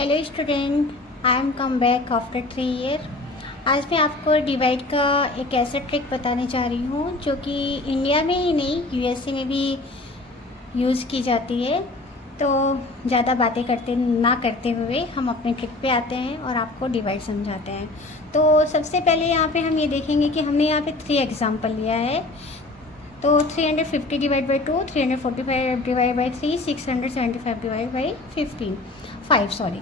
Hello student, I am come back after 3 year. आज मैं आपको डिवाइड का एक ऐसा ट्रिक बताने जा रही हूँ जो कि इंडिया में ही नहीं यूएसए में भी यूज़ की जाती है। तो ज़्यादा बातें करते हुए हम अपने ट्रिक पे आते हैं और आपको डिवाइड समझाते हैं। तो सबसे पहले यहाँ पे हम ये देखेंगे कि हमने यहाँ पे 3 एग्जाम्पल लिया है। तो 350 divide by 2, 345 divide by 3, 675 divide by 5।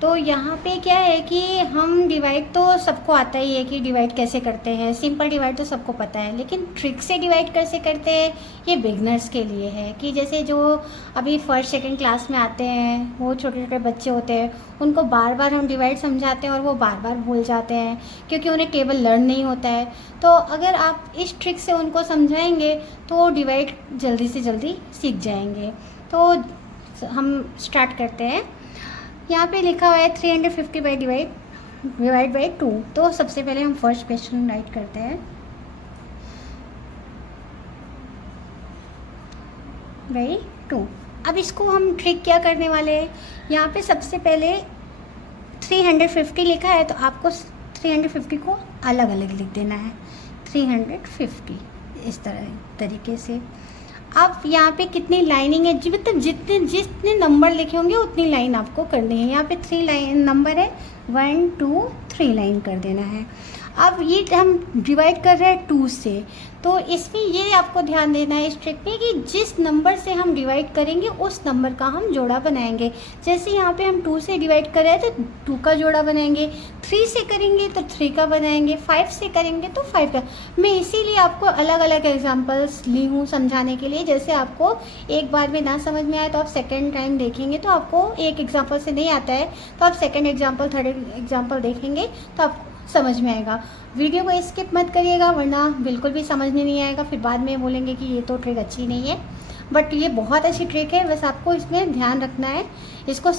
तो यहाँ पे क्या है कि हम डिवाइड तो सबको आता ही है कि डिवाइड कैसे करते हैं, सिंपल डिवाइड तो सबको पता है, लेकिन ट्रिक से डिवाइड कैसे करते हैं ये बिगनर्स के लिए है। कि जैसे जो अभी फर्स्ट सेकंड क्लास में आते हैं, वो छोटे छोटे बच्चे होते हैं, उनको बार बार हम डिवाइड समझाते हैं और वो बार बार भूल जाते हैं क्योंकि उन्हें टेबल लर्न नहीं होता है। तो अगर आप इस ट्रिक से उनको समझाएंगे तो वो डिवाइड जल्दी से जल्दी सीख जाएंगे। तो हम स्टार्ट करते हैं। यहाँ पे लिखा हुआ है 350 बाई डिवाइड बाई 2। तो सबसे पहले हम फर्स्ट क्वेश्चन राइट करते हैं बाई 2। अब इसको हम ट्रिक क्या करने वाले हैं, यहाँ पे सबसे पहले 350 लिखा है तो आपको 350 को अलग अलग लिख देना है, 350 इस तरीके से। अब यहाँ पे कितनी लाइनिंग है, मतलब जितने नंबर लिखे होंगे उतनी लाइन आपको करनी है। यहाँ पे 3 लाइन नंबर है, 1 2 3 लाइन कर देना है। अब ये हम डिवाइड कर रहे हैं 2 से, तो इसमें ये आपको ध्यान देना है इस ट्रिक में कि जिस नंबर से हम डिवाइड करेंगे उस नंबर का हम जोड़ा बनाएंगे। जैसे यहाँ पे हम 2 से डिवाइड कर रहे हैं तो 2 का जोड़ा बनाएंगे, 3 से करेंगे तो 3 का बनाएंगे, 5 से करेंगे तो 5 का। मैं इसीलिए आपको अलग अलग एग्जांपल्स ली हूँ समझाने के लिए। जैसे आपको एक बार में ना समझ में आए तो आप सेकेंड टाइम देखेंगे, तो आपको एक एग्जाम्पल से नहीं आता है तो आप सेकेंड एग्जाम्पल थर्ड एग्जाम्पल देखेंगे तो आपको समझ में आएगा। वीडियो को स्किप मत करिएगा वरना बिल्कुल भी समझ में नहीं आएगा, फिर बाद में बोलेंगे कि ये तो ट्रिक अच्छी नहीं है। बट ये बहुत अच्छी ट्रिक है, बस आपको इसमें ध्यान रखना है, इसको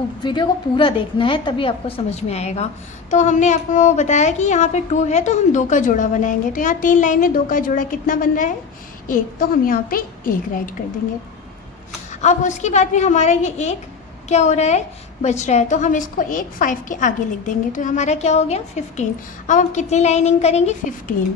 वीडियो को पूरा देखना है तभी आपको समझ में आएगा। तो हमने आपको बताया कि यहाँ पे 2 है तो हम 2 का जोड़ा बनाएंगे। तो यहाँ 3 लाइन में 2 का जोड़ा कितना बन रहा है, 1, तो हम यहाँ पे 1 राइट कर देंगे। अब उसके बाद में हमारा ये 1 क्या हो रहा है, बच रहा है, तो हम इसको 5 के आगे लिख देंगे तो हमारा क्या हो गया 15। अब हम कितनी लाइनिंग करेंगे, 15,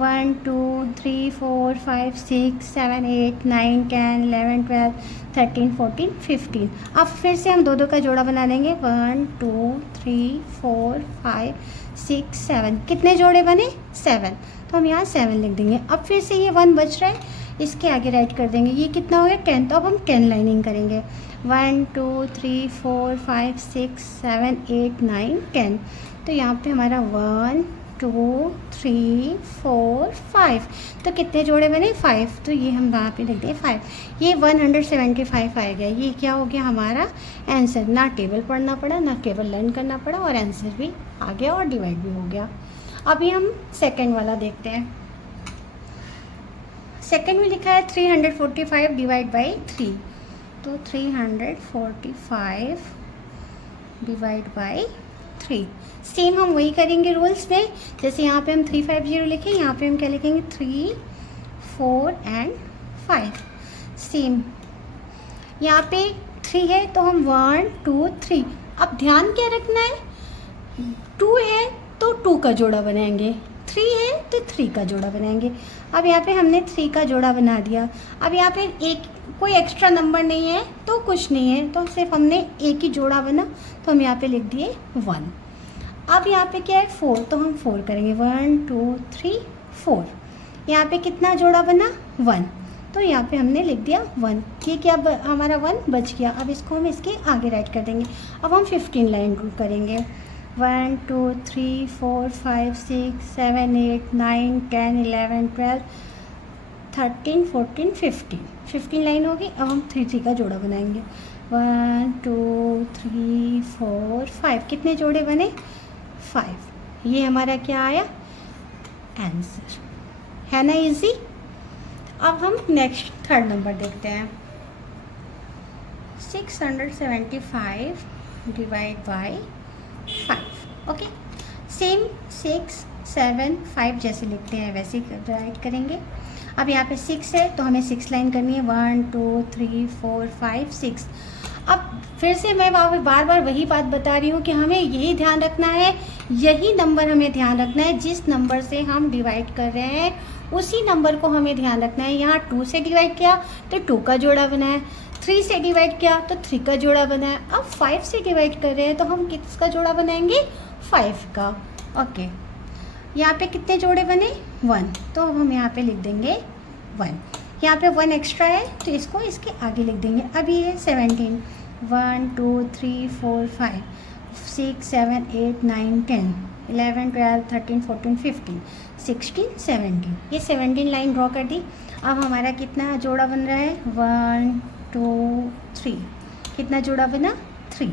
1 2 3 4 5 6 7 8 9 10 11 12 13 14 15। अब फिर से हम 2 का जोड़ा बना देंगे, 1 2 3 4 5 6 7। कितने जोड़े बने, 7, तो हम यहाँ 7 लिख देंगे। अब फिर से ये 1 बच रहा है, इसके आगे राइट कर देंगे, ये कितना हो गया 10, तो अब हम 10 लाइनिंग करेंगे, 1 2 3 4 5 6 7 8 9 10। तो यहाँ पे हमारा 1 2 3 4 5, तो कितने जोड़े बने, 5, तो ये हम वहाँ पे लिख दें 5। ये 175 आ गया। ये क्या हो गया हमारा आंसर, ना टेबल पढ़ना पड़ा ना टेबल लर्न करना पड़ा और आंसर भी आ गया और डिवाइड भी हो गया। अभी हम सेकेंड वाला देखते हैं। सेकेंड में लिखा है 345 डिवाइड बाई 3। तो 345 डिवाइड बाई 3, सेम हम वही करेंगे रूल्स में। जैसे यहाँ पे हम 350 लिखें, यहाँ पे हम क्या लिखेंगे 3 4 एंड 5। सेम यहाँ पे 3 है तो हम 1 2 3। अब ध्यान क्या रखना है, 2 है तो 2 का जोड़ा बनाएंगे, 3 है तो 3 का जोड़ा बनाएंगे। अब यहाँ पे हमने 3 का जोड़ा बना दिया। अब यहाँ पे एक कोई एक्स्ट्रा नंबर नहीं है तो कुछ नहीं है, तो सिर्फ हमने एक ही जोड़ा बना तो हम यहाँ पे लिख दिए 1। अब यहाँ पे क्या है 4, तो हम 4 करेंगे, 1 2 3 4। यहाँ पे कितना जोड़ा बना, 1, तो यहाँ पे हमने लिख दिया 1। ये क्या हमारा 1 बच गया। अब इसको हम इसके आगे राइट कर देंगे। अब हम 15 लाइन करेंगे, 1 2 3 4 5 6 7 8 9 10 11 12 13 14 15 लाइन होगी। अब हम 3 का जोड़ा बनाएंगे, 1 2 3 4 5। कितने जोड़े बने, 5। ये हमारा क्या आया, आंसर है ना, इजी। अब हम नेक्स्ट थर्ड नंबर देखते हैं, 675 डिवाइड बाई 5। ओके, सेम 6 7 5 जैसे लिखते हैं वैसे ही राइट करेंगे। अब यहाँ पे 6 है तो हमें 6 लाइन करनी है, 1 2 3 4 5 6। अब फिर से मैं बार बार वही बात बता रही हूँ कि हमें यही ध्यान रखना है, यही नंबर हमें ध्यान रखना है, जिस नंबर से हम डिवाइड कर रहे हैं उसी नंबर को हमें ध्यान रखना है। यहाँ 2 से डिवाइड किया तो 2 का जोड़ा बना है, 3 से डिवाइड किया तो 3 का जोड़ा बना है। अब 5 से डिवाइड कर रहे हैं तो हम किसका जोड़ा बनाएंगे? 5 का। ओके, यहाँ पे कितने जोड़े बने? 1, तो अब हम यहाँ पे लिख देंगे 1। यहाँ पे 1 एक्स्ट्रा है तो इसको इसके आगे लिख देंगे। अब ये 17, 1 2 3 4 5 6 7 8 9 10 11 12 13 14 15 16 17, ये 17 लाइन ड्रॉ कर दी। अब हमारा कितना जोड़ा बन रहा है? 1 2 3, कितना जोड़ा बना? 3।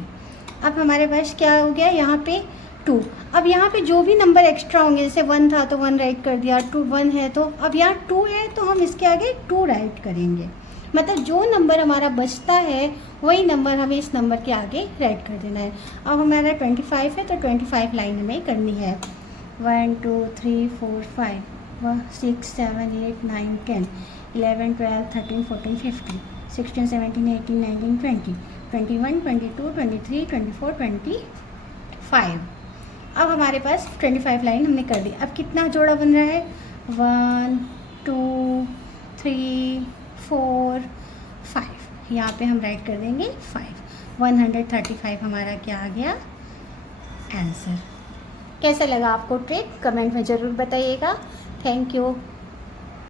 अब हमारे पास क्या हो गया? यहाँ पे 2। अब यहाँ पे जो भी नंबर एक्स्ट्रा होंगे, जैसे 1 था तो 1 राइट कर दिया, 2 1 है तो अब यहाँ 2 है तो हम इसके आगे 2 राइट करेंगे। मतलब जो नंबर हमारा बचता है वही नंबर हमें इस नंबर के आगे राइट कर देना है। अब हमारा 25 है तो 25 लाइन हमें करनी है। 1 2 3 4 5 6 7 8 9 10 11 12 13 14 15 16 17 18 19 20 21 22 23 24 25। अब हमारे पास 25 लाइन हमने कर दी। अब कितना जोड़ा बन रहा है? 1 2 3 4 5, यहाँ पे हम राइट कर देंगे 5। 135 हमारा क्या आ गया? आंसर। कैसा लगा आपको ट्रिक? कमेंट में ज़रूर बताइएगा। Thank you.